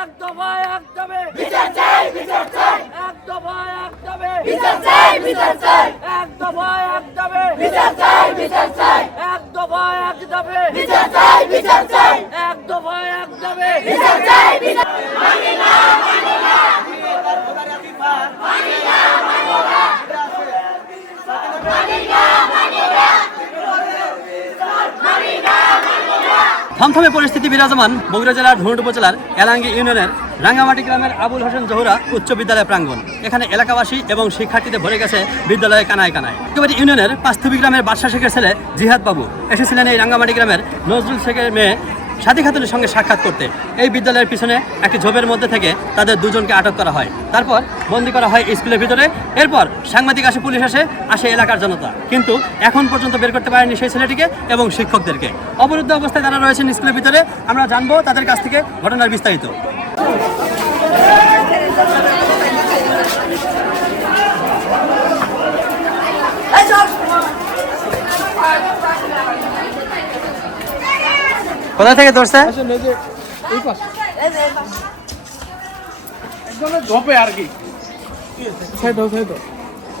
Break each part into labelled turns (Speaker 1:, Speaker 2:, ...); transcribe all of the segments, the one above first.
Speaker 1: এক দফায় এক দাবে
Speaker 2: বিচার চাই বিচার চাই।
Speaker 1: এক দফায় এক দাবে
Speaker 2: বিচার চাই বিচার চাই।
Speaker 1: এক দফায় এক দাবে
Speaker 2: বিচার চাই বিচার চাই।
Speaker 1: এক দফায় এক দাবে
Speaker 2: বিচার চাই বিচার চাই।
Speaker 1: এক দফায় এক দাবে
Speaker 2: বিচার চাই বিচার
Speaker 3: থমথমে পরিস্থিতি বিরাজমান বগুড়া জেলার ধনুট উপজেলার এলাঙ্গি ইউনিয়নের রাঙ্গামাটি গ্রামের আবুল হোসেন জহুরা উচ্চ বিদ্যালয় প্রাঙ্গণ। এখানে এলাকাবাসী এবং শিক্ষার্থীদের ভরে গেছে বিদ্যালয়ে কানায় কানায়। একেবারে ইউনিয়নের পাঁচথবি গ্রামের বাদশা শেখের ছেলে জিহাদ বাবু। এসেছিলেন এই রাঙ্গামাটি গ্রামের নজরুল শেখের মেয়ে সাথী খাতুনের সঙ্গে সাক্ষাৎ করতে। এই বিদ্যালয়ের পিছনে একটি ঝোপের মধ্যে থেকে তাদের দুজনকে আটক করা হয়। তারপর বন্দি করা হয় স্কুলের ভিতরে। এরপর সাংবাদিক আসে, পুলিশ আসে আসে এলাকার জনতা। কিন্তু এখন পর্যন্ত বের করতে পারেনি সেই ছেলেটিকে এবং শিক্ষকদেরকে। অবরুদ্ধ অবস্থায় তারা রয়েছেন স্কুলের ভিতরে। আমরা জানব তাদের কাছ থেকে ঘটনার বিস্তারিত। কোথা থেকে ধরছে?
Speaker 4: একদম ঝোপে আর কি।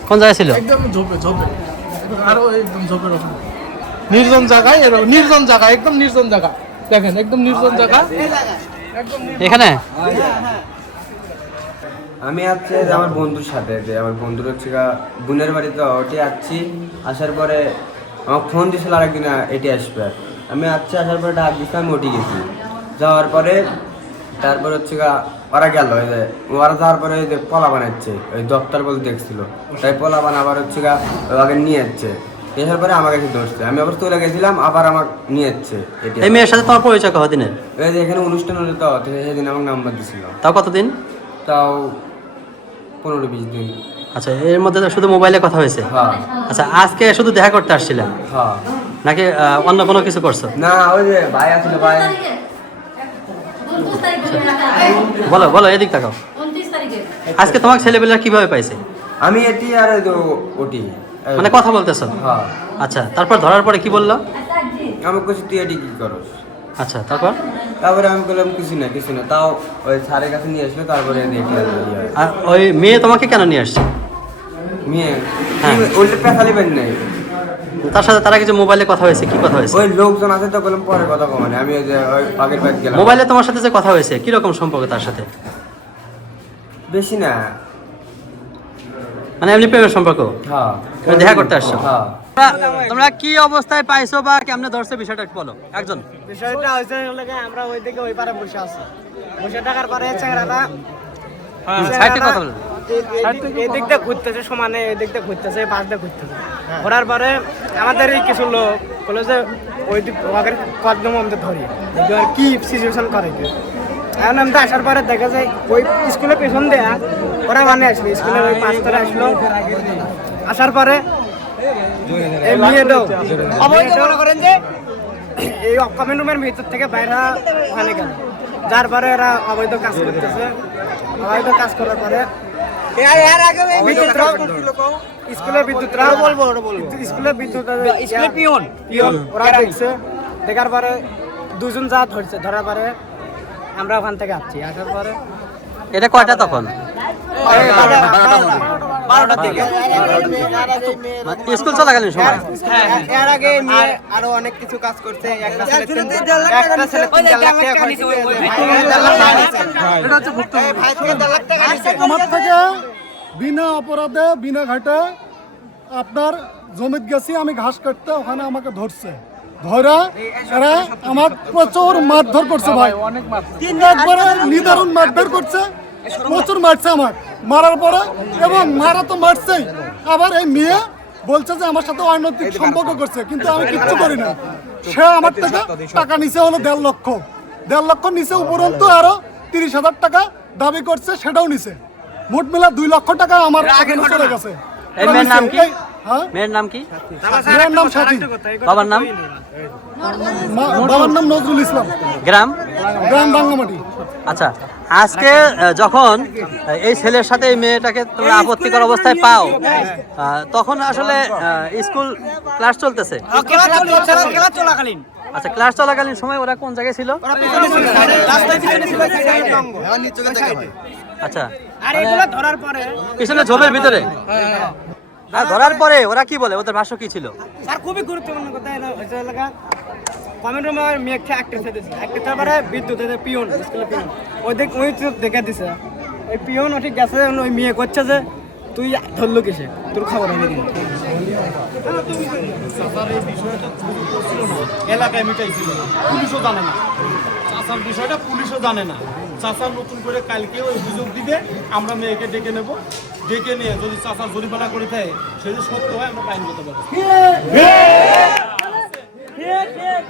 Speaker 3: কোন জায়গায় ছিল?
Speaker 4: একদম ঝোপে ঝোপে। আরও একদম ঝোপের ওখানে। নির্জন জায়গায় এরকম নির্জন জায়গা একদম নির্জন জায়গা। দেখেন একদম নির্জন জায়গা।
Speaker 3: এখানে?
Speaker 5: আমি যে আমার বন্ধুর সাথে যে আমার বন্ধুর হচ্ছে গা বোনের বাড়িতে ওটি আসছি। আসার পরে আমার ফোন দিয়েছিল আরেকদিন এটি আসবে আমি আসছি আসার পরে ডাক দিচ্ছে আমি ওটি গেছি। যাওয়ার পরে তারপর হচ্ছে গা ওরা গেল ওই যে ওরা যাওয়ার পরে ওই যে পলা বানাচ্ছে ওই দপ্তর বলে দেখছিল। তাই পলা বানা আবার হচ্ছে গা ওকে নিয়ে যাচ্ছে। এসার পরে আমাকে এসে ধরছে। আমি আবার চলে গেছিলাম আবার আমাকে নিয়ে যাচ্ছে
Speaker 3: এই মেয়ের সাথে তোমার পরিচয় কতদিনের
Speaker 5: ওই যে এখানে অনুষ্ঠান হলে তো সেদিন আমার নাম্বার দিছিল।
Speaker 3: তাও কতদিন?
Speaker 5: তাও পনেরো বিশ দিন।
Speaker 3: আচ্ছা এর মধ্যে শুধু মোবাইলে কথা হয়েছে?
Speaker 5: হ্যাঁ।
Speaker 3: আচ্ছা আজকে শুধু দেখা করতে আসছিলাম
Speaker 5: হ্যাঁ।
Speaker 3: নাকি অন্য কোনো কিছু করছ?
Speaker 5: না ওই যে ভাই আসলে ভাই।
Speaker 3: বলো বলো এদিক তাকাও। আজকে তোমার ছেলেবেলা কীভাবে পাইছে?
Speaker 5: আমি এটি আর ওটি।
Speaker 3: মানে কথা বলতেছো?
Speaker 5: হ্যাঁ।
Speaker 3: আচ্ছা তারপর ধরার পরে কি বলল?
Speaker 5: আমি কিছু তুই এটি কি করস?
Speaker 3: আচ্ছা তারপর?
Speaker 5: তারপরে আমি বললাম কিছু না কিছু না। তাও ওই স্যারের কাছে নিয়ে আসলো তারপরে আর।
Speaker 3: ওই মেয়ে তোমাকে কেন নিয়ে আসছে?
Speaker 5: মেয়ে?
Speaker 3: হ্যাঁ।
Speaker 5: ওই পেশালি বেন নাই।
Speaker 3: তার সাথে তারা কিছু মোবাইলে কথা হয়েছে কি কথা হয়েছে?
Speaker 5: ওই লোকজন আছে তো বললাম পরে কথা কমানে আমি ওই যে ওই আগের বাদ গেলাম।
Speaker 3: মোবাইলে তোমার সাথে যে কথা হয়েছে কি রকম সম্পর্ক তার সাথে?
Speaker 5: বেশি না।
Speaker 3: মানে এমনি প্রেমের সম্পর্ক?
Speaker 5: হ্যাঁ।
Speaker 3: দেখা করতে আসছো?
Speaker 5: হ্যাঁ।
Speaker 3: তোমরা- কি অবস্থায় পাইছো বা কেমনে ধরছে বিষয়টা একটু বলো একজন।
Speaker 6: বিষয়টা হয়েছে হলো কি, আমরা ওই দিকে ওই পারে বসে আছি। বসে থাকার পরে চেংরাটা
Speaker 3: সাইডে কথা বলো।
Speaker 6: এই দিক দিয়ে ঘুরতেছে সমানে এই দিক দিয়ে ঘুরতেছে এই পাশ দিয়ে ঘুরতেছে। ঘোরার পরে আমাদের কিছু লোক বলে যে ওই ওদের কদম আমাদের ধরি? আর কি সিচুয়েশন করে এখন আমি আসার পরে দেখা যায় ওই স্কুলের পেছন দেয়া ওরা মানে আসলো স্কুলের ওই পাঁচ তলা আসলো। আসার পরে এই মেয়েটাও মেয়েটাও করেন যে? এই কমেন্ট রুমের ভিতর থেকে বাইরে ওখানে গেল। যার পরে এরা অবৈধ কাজ করতেছে। অবৈধ কাজ করার পরে বিদ্যুৎরাও স্কুলের বিদ্যুৎরাও বলব স্কুলের বিদ্যুৎ স্কুলের পিয়ন। পিয়ন ওরা দেখছে। দেখার পরে দুজন যা ধরছে ধরার পরে আমরা ওখান থেকে আসছি। আসার পরে
Speaker 3: এটা কয়টা তখন?
Speaker 6: বারোটার দিকে
Speaker 3: স্কুল চলাকালীন সময়।
Speaker 6: এর আগে মেয়ে আরও অনেক কিছু কাজ করছে। একটা ছেলে একটা ছেলে তিন চার লাখ টাকা খরচ করে ভাই থেকে দেড় লাখ টাকা নিছে। এই ভাই থেকে দেড় লাখ টাকা
Speaker 4: আমার থেকে বিনা অপরাধে বিনা ঘাটে আপনার জমিত গেছি আমি ঘাস কাটতে ওখানে আমাকে ধরছে। ধরা এরা আমার প্রচুর মারধর করছে ভাই। একবারে নিদারুণ মারধর করছে। প্রচুর মারছে আমার। মারার পরে এবং মারা তো মারছেই। আবার এই মেয়ে বলছে যে আমার সাথে অনৈতিক সম্পর্ক করছে কিন্তু আমি কিচ্ছু করি না। সে আমার থেকে টাকা নিচে হলো দেড় লক্ষ। দেড় লক্ষ নিচে উপরন্তু আরও তিরিশ হাজার টাকা দাবি করছে সেটাও নিছে। মোট মিলা দুই লক্ষ টাকা আমার এখানে চলে গেছে।
Speaker 3: মেয়ের নাম কি?
Speaker 4: এই- হ্যাঁ?
Speaker 3: মেয়ের নাম কি?
Speaker 4: মেয়ের নাম সাথী
Speaker 3: বাবার নাম?
Speaker 4: বাবার নাম নজরুল ইসলাম।
Speaker 3: গ্রাম?
Speaker 4: গ্রাম রাঙ্গামাটি
Speaker 3: আচ্ছা। আজকে যখন এই ছেলের সাথে এই মেয়েটাকে তোমরা আপত্তিকর অবস্থায় পাও তখন আসলে স্কুল ক্লাস চলতেছে। আচ্ছা ক্লাস চলাকালীন সময় ওরা কোন জায়গায় ছিল? আচ্ছা পিছনে ঝোপের ভিতরে? আর ধরার পরে ওরা কি বলে? ওদের ভাষ্য কি ছিল?
Speaker 6: খুবই গুরুত্বপূর্ণ কথা কমেন্ট রুমে আমার মেয়েকে একটা দিয়েছে একটা তারপরে বিদ্যুৎ এদের পিয়ন স্কুলের পিয়ন। ওই দেখ ওই তো দেখে দিছে। ওই পিয়ন ঠিক গেছে ওই মেয়ে করছে যে তুই ধরলো কিসে? তোর খবর হয়নি কিন্তু
Speaker 7: এলাকায় মিটাইছিল পুলিশও জানে না। চাষার বিষয়টা পুলিশও জানে না। চাষার নতুন করে কালকে ওই অভিযোগ দিবে আমরা মেয়েকে ডেকে নেব। ডেকে নিয়ে যদি চাষার জরিমানা করে দেয় সে যদি সত্য হয় আমরা ফাইন করতে পারব hit, hit.